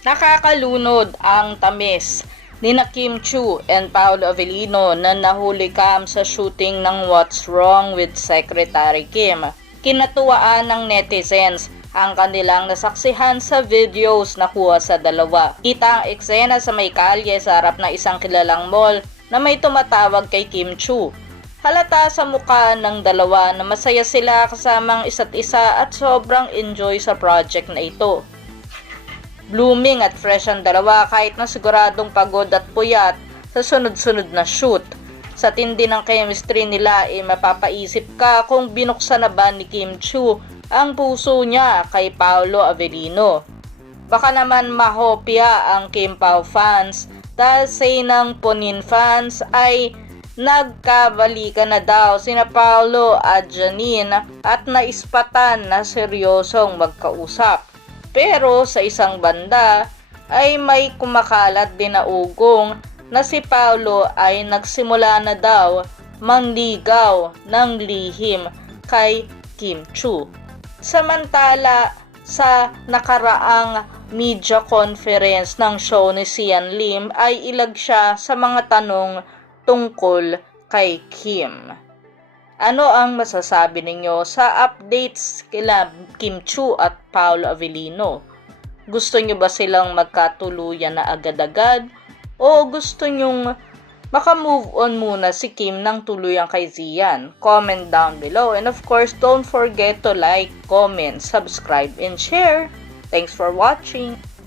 Nakakalunod ang tamis ni na Kim Chu and Paolo Avellino na nahuli kam sa shooting ng What's Wrong with Secretary Kim. Kinatuwaan ng netizens ang kanilang nasaksihan sa videos na kuha sa dalawa. Kita ang eksena sa may kalye sa harap na isang kilalang mall na may tumatawag kay Kim Chu. Halata sa mukha ng dalawa na masaya sila kasamang isa't isa at sobrang enjoy sa project na ito. Blooming at fresh ang dalawa kahit na siguradong pagod at puyat sa sunod-sunod na shoot. Sa tindi ng chemistry nila ay mapapaisip ka kung binuksan na ba ni Kim Chu ang puso niya kay Paolo Avellino. Baka naman mahopya ang Kim Pao fans dahil say ng Ponin fans ay nagkabalikan na daw sina Paolo at Janine at naispatan na seryosong magkausap. Pero sa isang banda ay may kumakalat din na ugong na si Paolo ay nagsimula na daw mangligaw ng lihim kay Kim Chu. Samantala, sa nakaraang media conference ng show ni Sian Lim ay ilag siya sa mga tanong tungkol kay Kim. Ano ang masasabi ninyo sa updates kila Kim Chu at Paolo Avellino? Gusto nyo ba silang magkatuluyan na agad-agad? O gusto nyong maka-move on muna si Kim ng tuluyang kay Zian? Comment down below. And of course, don't forget to like, comment, subscribe, and share. Thanks for watching.